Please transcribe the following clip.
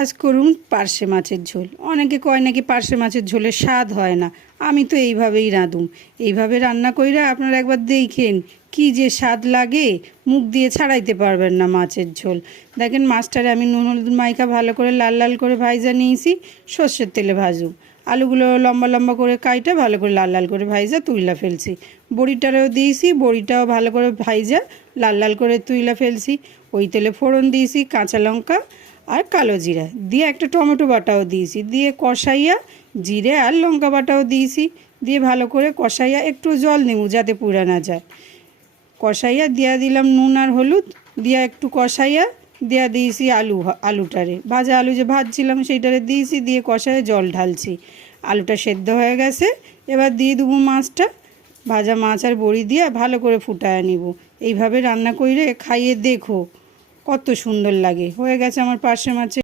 আজ করুন পার্শে মাছের ঝোল। অনেকে কয় নাকি পার্শে মাছের ঝোলের স্বাদ হয় না। আমি তো এইভাবেই রাঁধুম। এইভাবে রান্না কইরা আপনারা একবার দেখেন কি যে স্বাদ লাগে, মুখ দিয়ে ছাড়াইতে পারবেন না মাছের ঝোল। দেখেন মাছটারে আমি নুন হলুদ মাইখা ভালো করে লাল লাল করে ভাইজা নিয়েছি, সর্ষের তেলে ভাজুম। আলুগুলো লম্বা লম্বা করে কাইটা ভালো করে লাল লাল করে ভাইজা তুইলা ফেলছি। বড়িটারেও দিয়েছি, বড়িটাও ভালো করে ভাইজা লাল লাল করে তুইলা ফেলছি। ওই তেলে ফোড়ন দিয়েছি কাঁচা লঙ্কা আর কালো জিরা দিয়ে, একটা টমেটো বাটাও দিয়েছি, দিয়ে কষাইয়া জিরে আর লঙ্কা বাটাও দিয়েছি, দিয়ে ভালো করে কষাইয়া একটু জল নেবো যাতে পুড়ে না যায়। কষাইয়া দিয়া দিলাম নুন আর হলুদ, দিয়া একটু কষাইয়া দিয়া দিয়েছি আলুটারে, ভাজা আলু যে ভাজছিলাম সেইটারে দিয়েছি, দিয়ে কষাইয়া জল ঢালছি। আলুটা সেদ্ধ হয়ে গেছে, এবার দিয়ে দেবো মাছটা। ভাজা মাছ আর বড়ি দিয়ে ভালো করে ফুটায় নিব। এইভাবে রান্না করে খাইয়ে দেখো কত সুন্দর লাগে। হয়ে গেছে আমার পার্শে মাছের